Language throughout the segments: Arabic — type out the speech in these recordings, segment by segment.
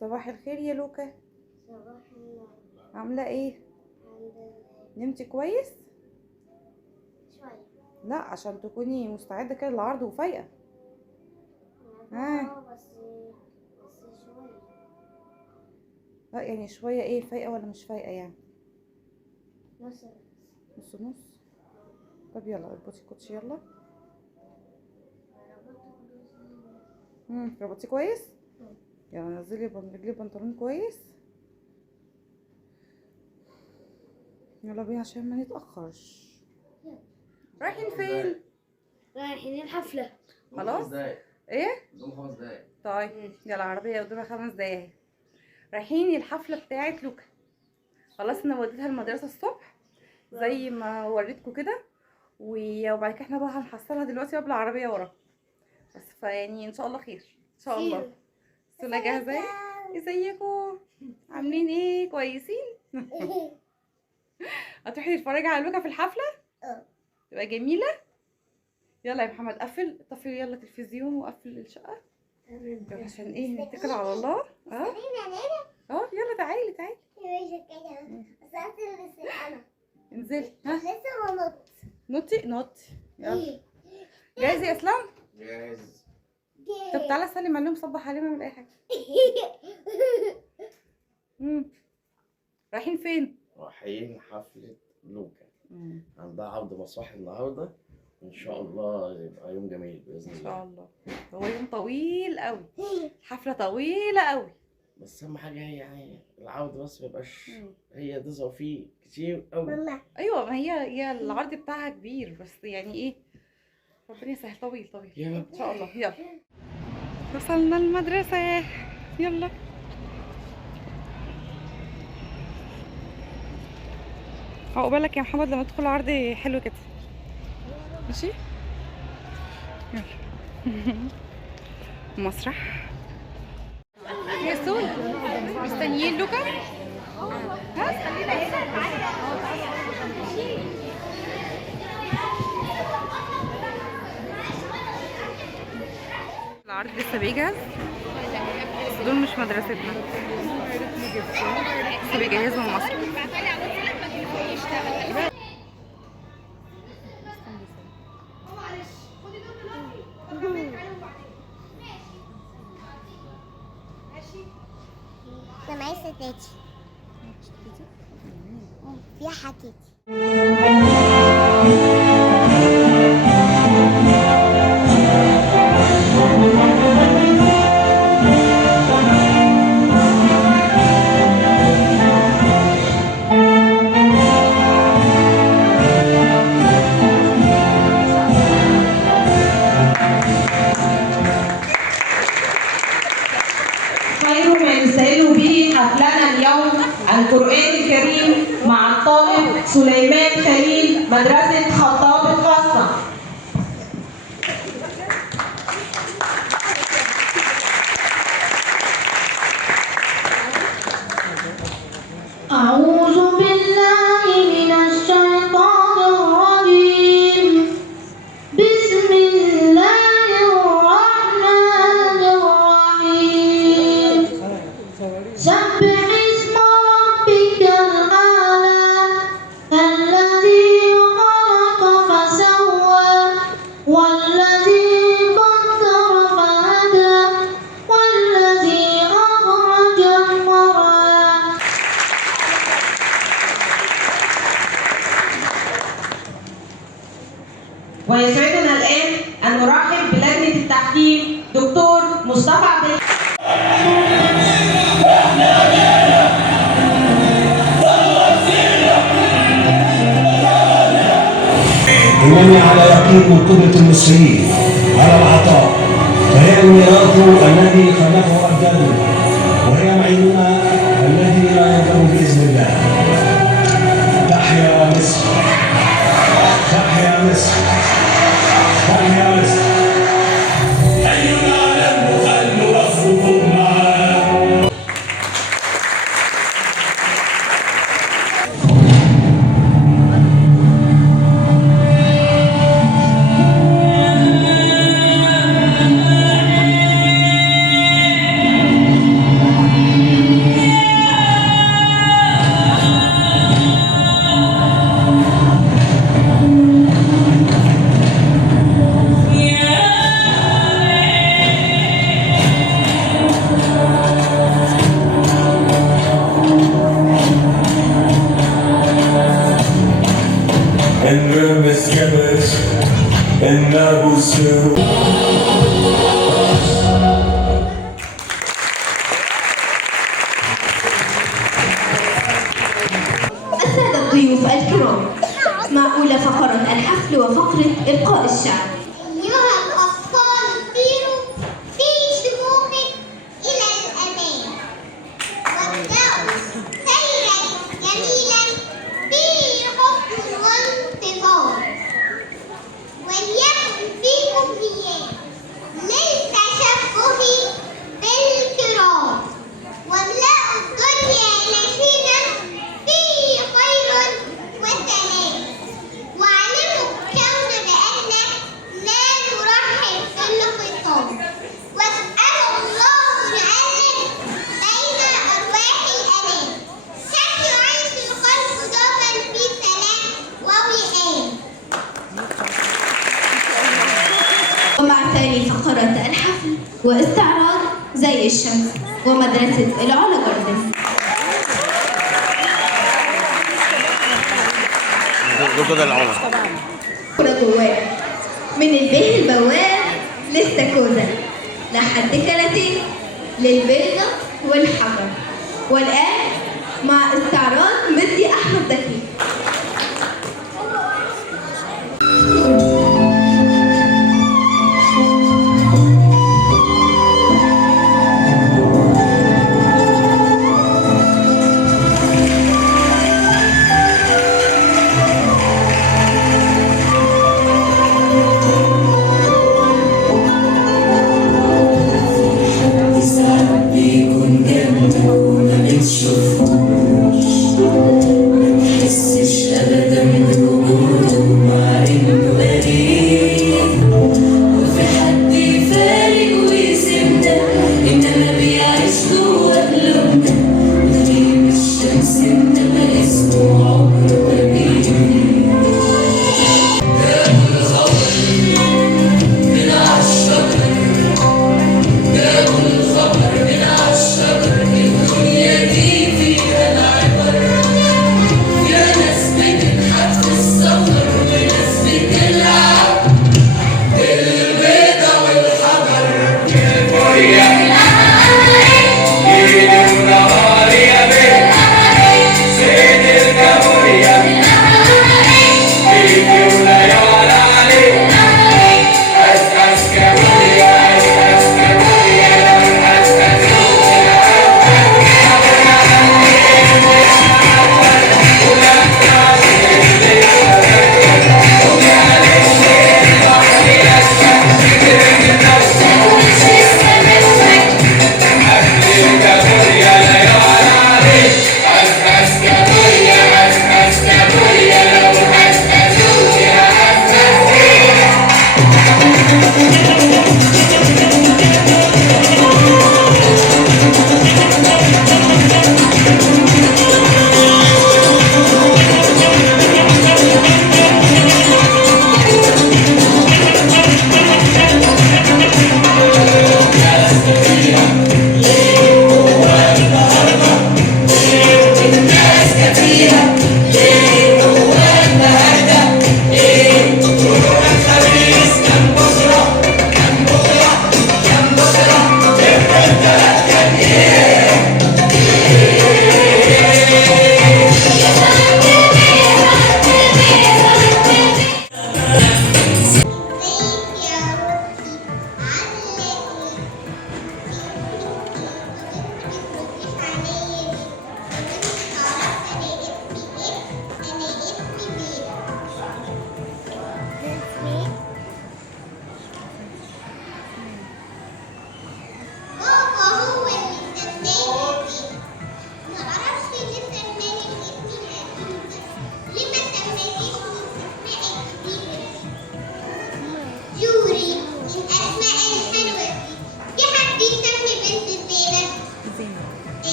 صباح الخير يا لوكا. صباح النور. عاملة ايه؟ الحمد لله. نمتي كويس؟ شوية. لا عشان تكوني مستعدة كده للعرض وفايقة. بس شوية. لا يعني شوية ايه، فايقة ولا مش فايقة يعني؟ نص. نص نص. طب يلا اربطي الكوتشي يلا. ربطي كويس؟ يلا نزلي رجلي البنطلون كويس. يلا بينا عشان ما نتأخرش. رايحين فين؟ رايحين الحفلة. خلاص؟ 5 دقايق. ايه؟ قدام 5 دقايق. طيب يلا العربية قدامها 5 دقايق. رايحين الحفلة بتاعت لوكا. خلاص انا وديتها المدرسة الصبح زي ما وريتكم كده، وبعد كده احنا بقى هنحصلها دلوقتي قبل العربية ورا بس، فيعني ان شاء الله خير ان شاء الله. سولا جاهزة؟ ازيكم؟ عاملين ايه؟ كويسين؟ هتروحي تتفرجي على لوكا في الحفلة؟ تبقى جميلة. يلا يا محمد قفل طفي يلا التلفزيون وقفل الشقة عشان ايه نتكل على الله. يلا تعالي تعالي انزلي. لسه ما نطي يلا. جاهز يا اسلام؟ جاهز. طب تعالى سلم عليهم صبح عليهم اعمل اي حاجة. رايحين فين؟ رايحين حفلة لوكا. عندها عرض مسرحي النهارده، ان شاء الله يبقى يوم جميل باذن الله. ان شاء الله. هو يوم طويل قوي، حفلة طويلة قوي، بس اهم حاجه هي يعني العرض بس ميبقاش هي تظهر فيه كتير قوي. ايوه ما هي العرض بتاعها كبير بس يعني ايه ربنا يسهل. طويل يا رب ان شاء الله. يلا وصلنا المدرسة يلا. عقبالك يا محمد لما تدخل عرض حلو كده. ماشي يلا. مسرح يا سول مستنيين لوكا. العرض لسه بيجهز، دول مش مدرستنا لسه بيجهزوا المسرح. سامعي ستاتي فيها حكيتي. خير ما يستهل به حفلنا اليوم القرآن الكريم مع الطالب سليمان خليل مدرسة خطاب الخاصة. أعوذ بالله من الشيطان الرجيم. بسم الله الرحمن الرحيم. سبح اسم ربك الأعلى الذي خلق فسوى والذي قدر فهدى والذي أخرج المرعى. ويسعدنا الآن أن نرحب بلجنة التحكيم دكتور مصطفى عبد إنني على يقين من قدرة المصريين على العطاء، فهي الميراث الذي خلقه أجدادنا، وهي معيننا الذي لا يضر بإذن الله. تحيا مصر، تحيا مصر، تحيا مصر. أينا لم نخل رفضكم معنا. مع أولى فقرات الحفل وفقرة إلقاء الشعر. أيها الأطفال سيروا في شموخك إلى الأمام، وابدأوا سيرا جميلا فيه حسن وانتظام، وليكن فيكم نيات للتشبه بالكرام، واملأوا الدنيا نشيدا فيه خير وسلام، واعلموا الكون بأن لا نرحب بالخصام، واسألوا الله يعلم بين أرواح الأنام، حتى يعيش الخلق ضابا في سلام ووئام. ومع ثاني فقرات الحفل واستعراض زي الشمس ومدرسة العلا جاردن. جزء العمر كرة جوانا من البيه البواب للسكوزة لحد كراتين للبيضة والحجر. والآن مع استعراض مدي أحمد زكي.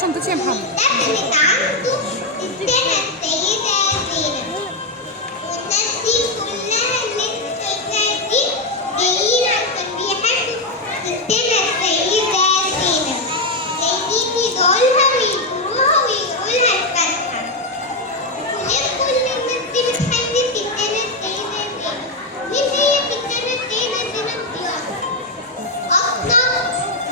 شنطتي يا محمد. دخلت عنده ستنا السيدة زينب، والناس دي كلها اللي انت شايفاها دي جايين عشان بيحبوا ستنا السيدة زينب، جايين يدعولها ويزوروها ويقولها الفاتحة. وليه كل الناس دي بتحب ستنا السيدة زينب؟ مين هي ستنا السيدة زينب دي أصلا؟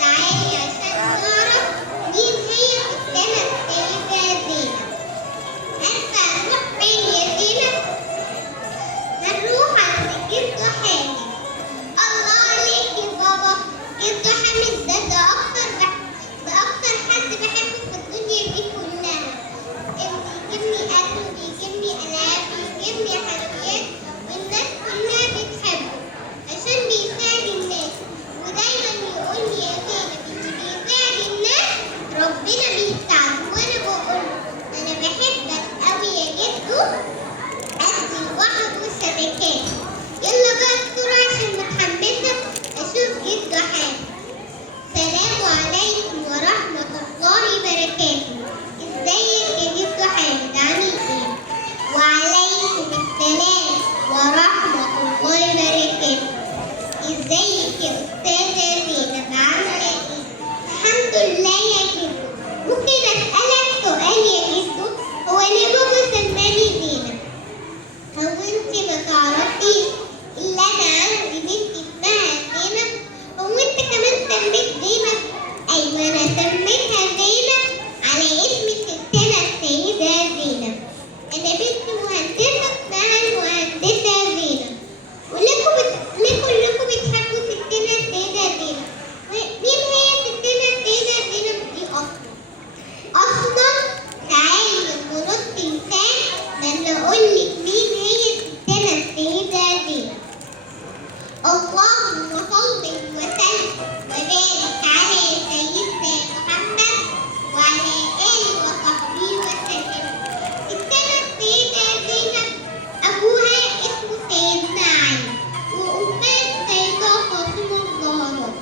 تعالي عشان نعرف مين هي ستنا السيدة زينب. عارفة هنروح فين يا زينب؟ هنروح عند جدو حامد. الله عليك يا بابا، جدو حامد ده أكتر حد بحبه في الدنيا دي كلها. بيجيبني أكل وبيجيبني ألعاب وبيجيبني حلويات، والناس كلها بتحبه عشان بيساعد الناس، ودايما يقول لي يا زينب اللي بيساعد الناس ربنا بيساعده. وأنا بقول أنا بحبك أوي يا جدو قد الوحد والشبكات. يلا بقى بسرعة عشان متحمسة أشوف جدو حامد. السلام عليكم ورحمة الله وبركاته. ازيك يا جدو حامد، عامل ايه؟ وعليكم السلام ورحمة الله وبركاته. ازيك يا أستاذة زينب، عاملة ايه؟ الحمد لله يا جدو. ممكن أسألك سؤال يا جدو؟ هو ليه بابا سماني زينب؟ هو انتي ما تعرفيش إلا أنا عندي بنت اسمها زينب؟ هو انت كمان سميت زينب؟ أيوة أنا سميتها زينب على اسم ستنا السيدة زينب. أنا بنت مهندسة اسمها المهندسة زينب. ليه كلكم بتحبوا ستنا السيدة زينب؟ مين هي ستنا السيدة زينب دي أصلا؟ تعالي نرد لسان لما أقولك مين هي ستنا السيدة زينب. اللهم صل وسلم وبارك على سيدنا محمد وعلى آله وصحبه وسلم. ستنا السيدة زينب أبوها اسمه سيدنا علي، وأمها السيدة فاطمة الزهراء،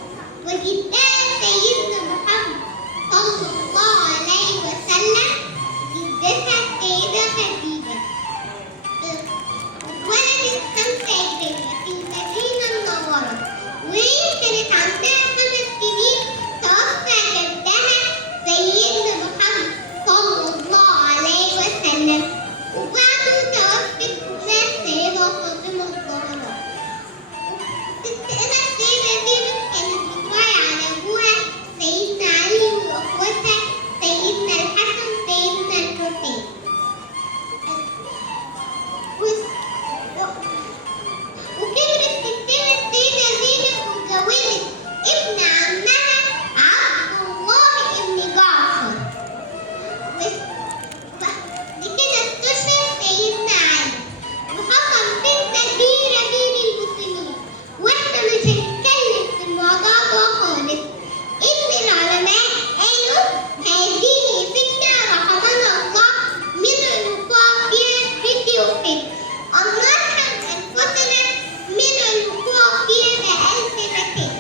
وجدها سيدنا محمد صلى الله عليه وسلم، جدتها السيدة خديجة. اتولدت 5 هجرية في المدينة المنورة، وهي كانت عندها 5 سنين توفى جدها سيدنا محمد صلى الله عليه وسلم، وبعده توفت أمها السيدة فاطمة الزهراء. ستنا السيدة زينب كانت بتراعي على أبوها سيدنا علي وأخواتها سيدنا الحسن سيدنا الحسين. وكبرت ستنا السيدة زينب واتجوزت ابن عمها عبد الله ابن جعفر. بعد كده استشهد سيدنا علي وحصل فتنة كبيرة بين المسلمين، واحنا مش هنتكلم في الموضوع ده خالص. إن العلماء قالوا هذه فتنة رحمنا الله من الوقوع فيها فتي وفتي. الله يرحم أنفسنا من الوقوع فيها بألف مكان.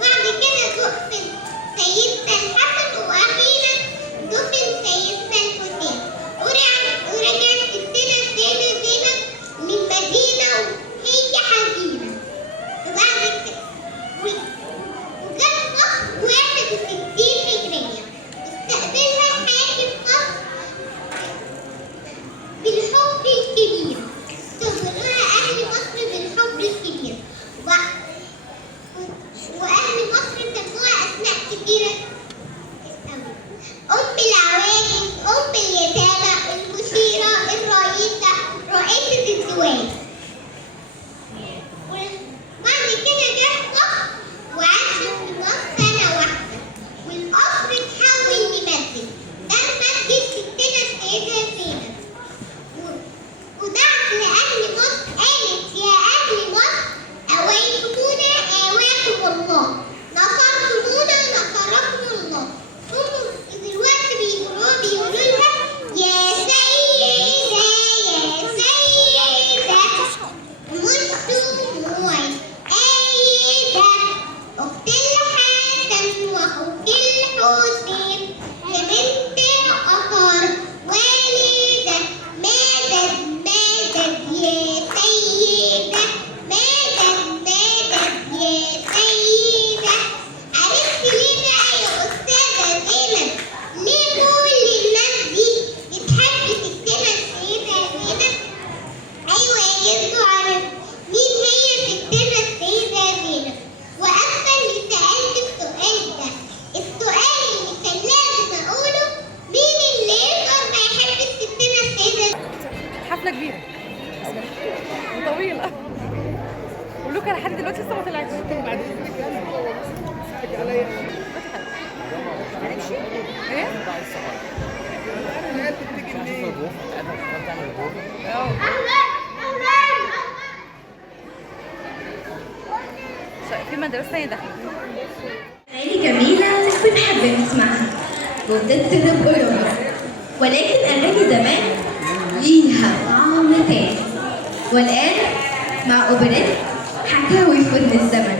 بعد كده دفن سيدنا الحسن، وأخيرا دفن سيدنا الحسين. ورجعت ستنا السيدة زينب للمدينة وهي حزينة. وبعد كده وجت مصر 61 هجرية، استقبلها حاكم مصر بالحب الكبير. استقبلوها أهل مصر بالحب الكبير، وأهل مصر سموها أسماء كتيرة أوي: أم العواجز، أم اليتامى، المشيرة، الرئيسة، رئيسة الزواج. وبعد كده جت مصر وعاشت في مصر سنة واحدة، والقصر اتحول لمسجد. ده المسجد ستنا السيدة زينب. ودعت لأهل مصر قالت: يا أهل مصر أويتمونا آواكم الله، نصرتمونا نصركم الله. هم دلوقتي بيقولوا لها يا سيدة يا سيدة، مش دموعي أيدة، أخت الحسن وأخوك الحسين، يا بنت ايه؟ في مدرسة ثانية داخلة. أغاني جميلة بنحب نسمعها وبتطرب قلوبنا، ولكن أغاني زمان ليها طعم تاني. والآن مع أوبريت حكاوي في ودن الزمن.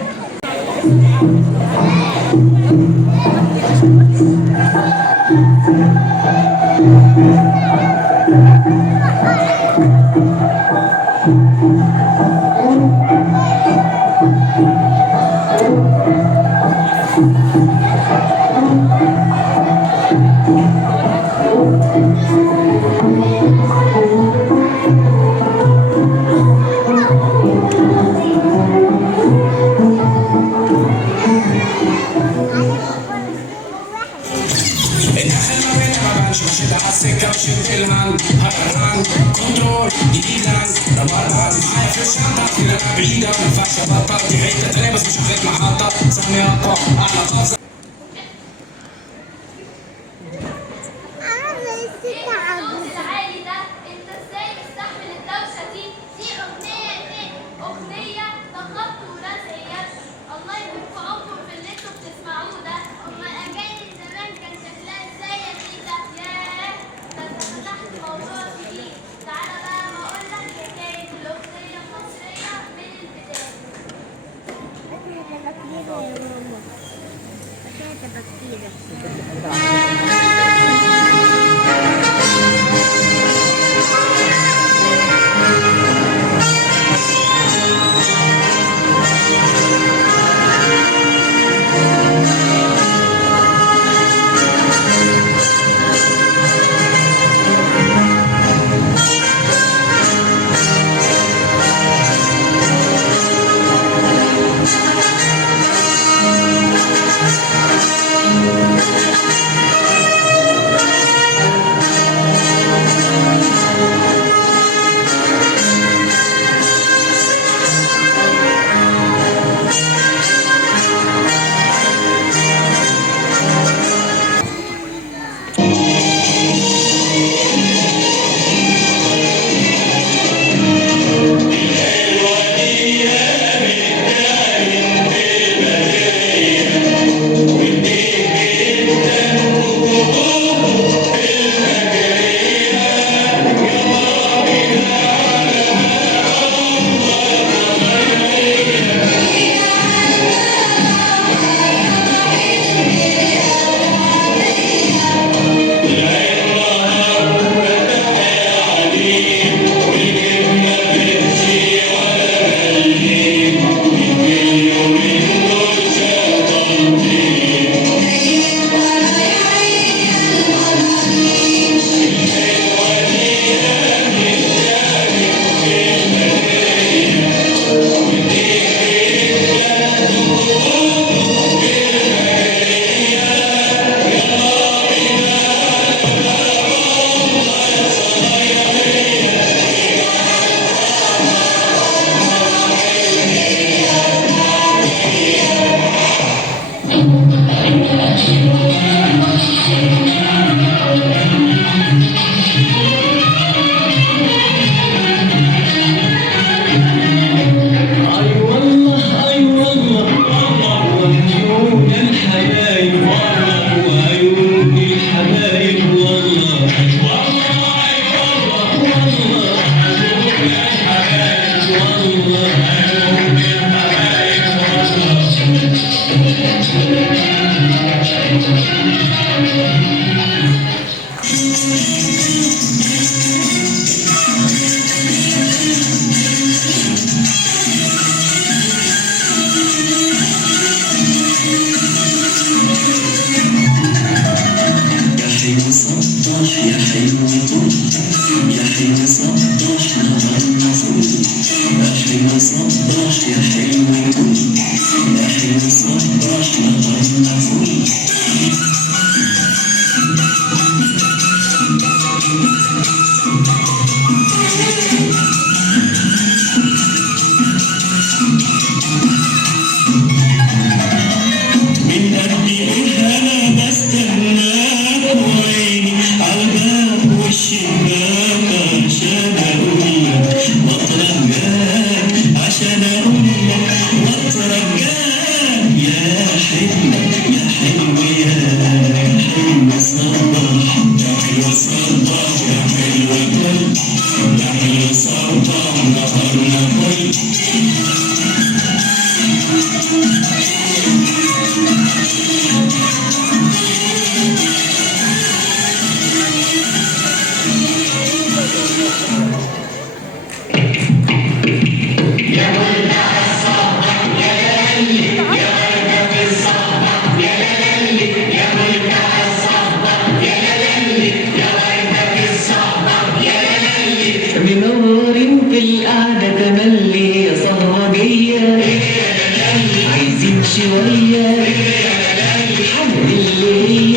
هي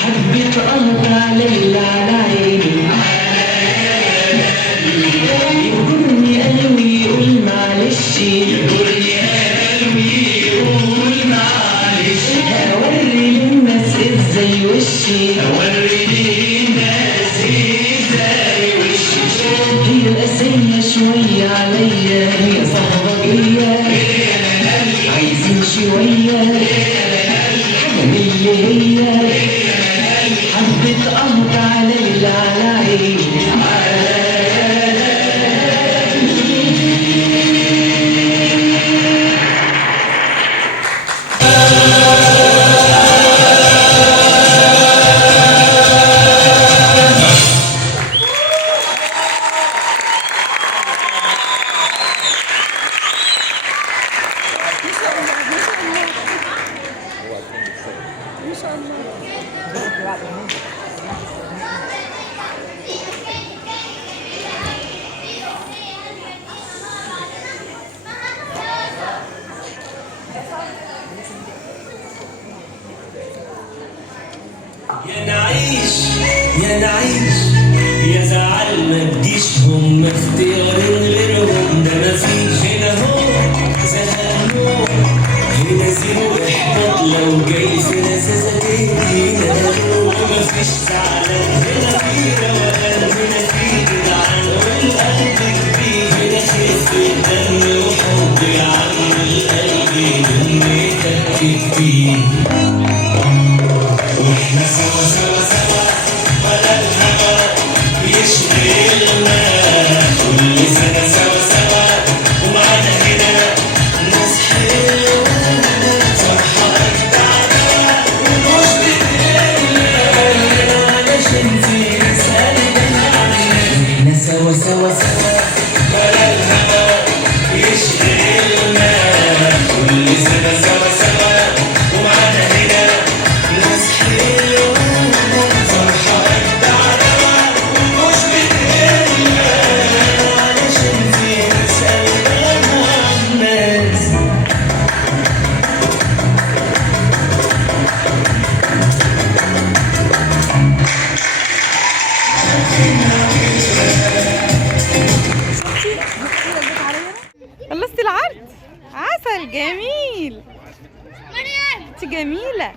حبة قمر على العيني يهجرني قلبي يقول معلش أوري للناس ازاي وشي هي القاسية شوية عليا هي صهرجية عايزين شوية حاجة من اللي هي حبة قمر على العيني يا نعيش يا نعيش يا زعل ما تجيش هم اختيارين غيرهم ده مفيش هنا هو زهقان هنا زيرو احباط لو جاي في نزازة هنا ومفيش زعلان هنا في روقان هنا في جدعان والقلب كبير هنا خف الدم وحب يا عم القلب دنيتك كتير واحنا سوا سوا سوا ولا الهوى يشغلنا كل سنة سوا سوا ومعانا هنا ناس حلوة فرحة أجدعنا ومش بتقلنا علشان في ناس قلبنا احنا سوا سوا سوا ولا الهوى يشغلنا كل سنة سوا سوا ومعانا هنا ناس حلوة فرحة أجدعنا ومش بتقلنا علشان في ناس قلبنا عالناس خلصتي العرض؟ عسل جميل. انت جميلة.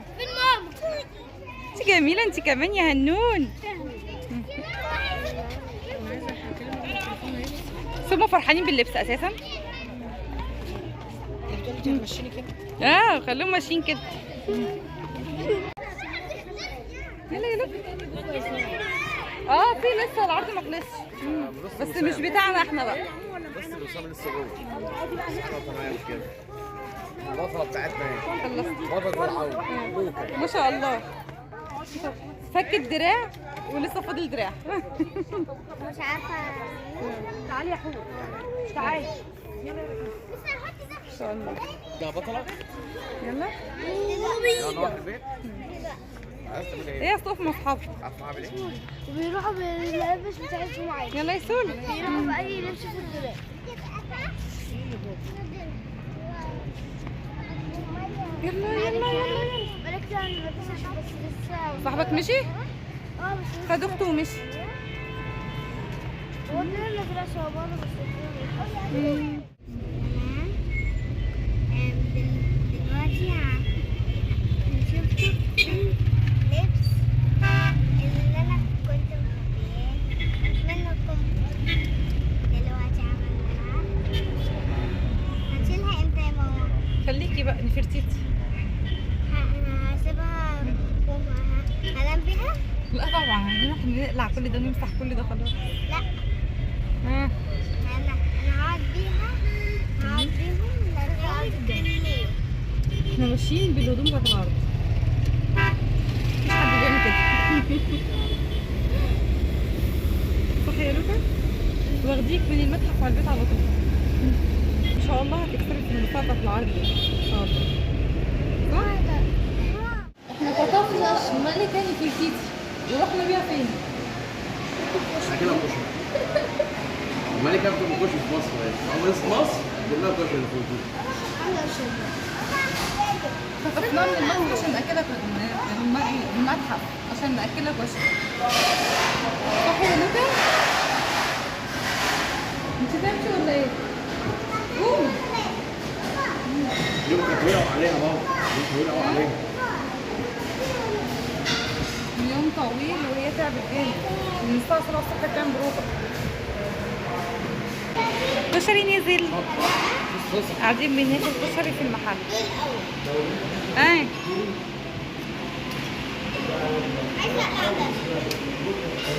انت جميلة انت كمان يا هنون. ثم فرحانين باللبس اساسا. خلوهم ماشيين كده. يلا يلا. في لسه العرض ما خلصش. بس مش بتاعنا احنا بقى. بس الوسام لسه جوه. تمام كده. البطلة بتاعتنا اهي. خلصت. بطلة فرعون لوكا. ما شاء الله. فك الدراع ولسه فاضل دراع. مش عارفة. تعالي يا حور. تعالي. ان شاء الله. ده بطلة؟ يلا. يلا نروح البيت. عايز تعمل ايه؟ ايه يا صوف مع اصحابك؟ عارف اعمل ايه؟ وبيروحوا باللبس بتاعتهم عادي. يلا يا سول. بيروحوا بأي لبس في الدولاب. يلا يلا يلا. بقالك كتير ما لبستش بس لسه. صاحبك مشي؟ بس خد اخته ومشي. هو طلع في راسه برضه بس دلوقتي شفته اللبس اللي انا كنت مخبياه منكم دلوقتي عملناها. هنشيلها امتى يا ماما؟ خليكي بقى نفرتيتي. هسيبها هنام بيها؟ لا طبعا هنروح نقلع كل ده ونمسح كل ده خلاص. لا ها انا هقعد بيهم لغايه بالليل. احنا ماشيين بالهدوم بتاعت العرض. مفيش حد بيعمل كده. صح يا لوكا؟ واخديك من المتحف على البيت على طول. ان شاء الله هتكسبي في المسابقة في العرض ده. ان شاء الله. صح؟ احنا كطفلة شمالي تاني في الكيتي ورحنا بيها فين؟ احنا كده كشري. الملكة بتبقى كشري في مصر. عمري في مصر كلها كشري في الكويت. خطفناه من المتحف عشان ناكلك المتحف عشان ناكلك وشك. صح يا لوكا؟ انت تمشي ولا ايه؟ قومي. لوكا وقعوا عليها بابا، لوكا وقعوا عليها. يوم طويل وهي تعبت جامد من الساعة 7 الصبح بتعمل بروفة. كشري نزل. قاعدين بناكل كشري في المحل.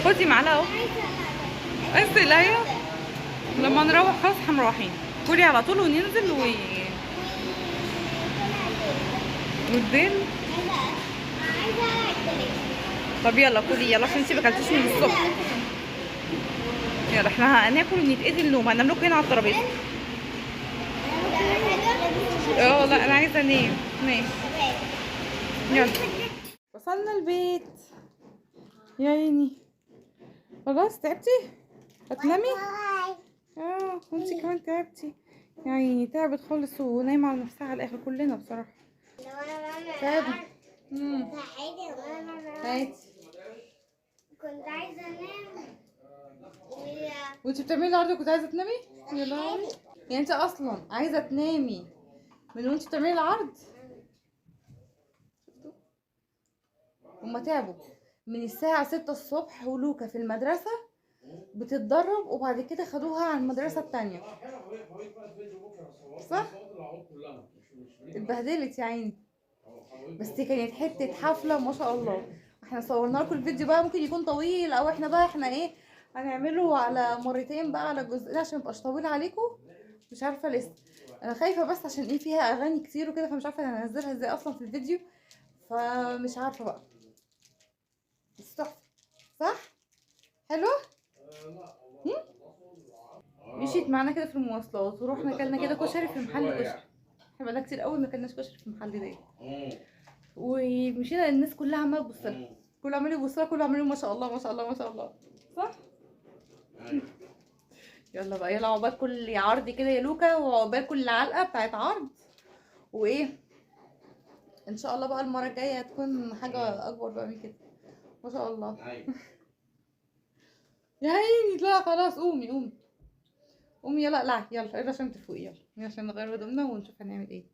خدي معلقة اهو. بس الايه لما نروح خلاص احنا مروحين. كلي على طول وننزل والدين. طب يلا كلي يلا عشان انتي ماكلتيش من الصبح. يلا احنا هناكل ونتقتل نوم. هننام هنا على الترابيزه. لا انا عايزه انام. ماشي يلا. وصلنا البيت يا عيني. خلاص تعبتي؟ هتنامي؟ وانتي كمان تعبتي يا عيني. تعبت خالص ونايمه على نفسها على الاخر كلنا بصراحه. تعبت. هاتي. كنت عايزة انام وانتي بتعملي العرض كنت عايزه تنامي؟ يا لهوي. يعني انت اصلا عايزه تنامي من وانتي بتعملي العرض؟ هما تعبوا من الساعه 6 الصبح ولوكا في المدرسه بتتدرب وبعد كده خدوها على المدرسه التانية. صح؟ اتبهدلت يا عيني. بس دي كانت حته حفله ما شاء الله. احنا صورنا لكم الفيديو بقى ممكن يكون طويل او احنا ايه هنعمله على مرتين بقى على الجزء ده عشان ميبقاش طويل عليكم. مش عارفه لسه. انا خايفه بس عشان ايه فيها اغاني كتير وكده فمش عارفه هنزلها ازاي اصلا في الفيديو. فمش عارفه بقى. بس تحفه صح؟ حلوه؟ مشيت معانا كده في المواصلات ورحنا اكلنا كده كشري في محل كشري. احنا بقالنا كتير قوي ما كلناش كشري في المحل ده. ومشينا الناس كلها عماله تبص لها. كله عمال يبص لها كله عمال يقول ما شاء الله ما شاء الله ما شاء الله. صح؟ يلا بقى يلا عقبال كل عرض كده يا لوكا وعقبال كل علقه بتاعت عرض. وايه ان شاء الله بقى المره الجايه هتكون حاجه اكبر بقى من كده. ما شاء الله. يا عيني. لا خلاص قومي قومي قومي يلا. لا يلا عشان تفوقي. يلا عشان نغير هدومنا ونشوف هنعمل ايه.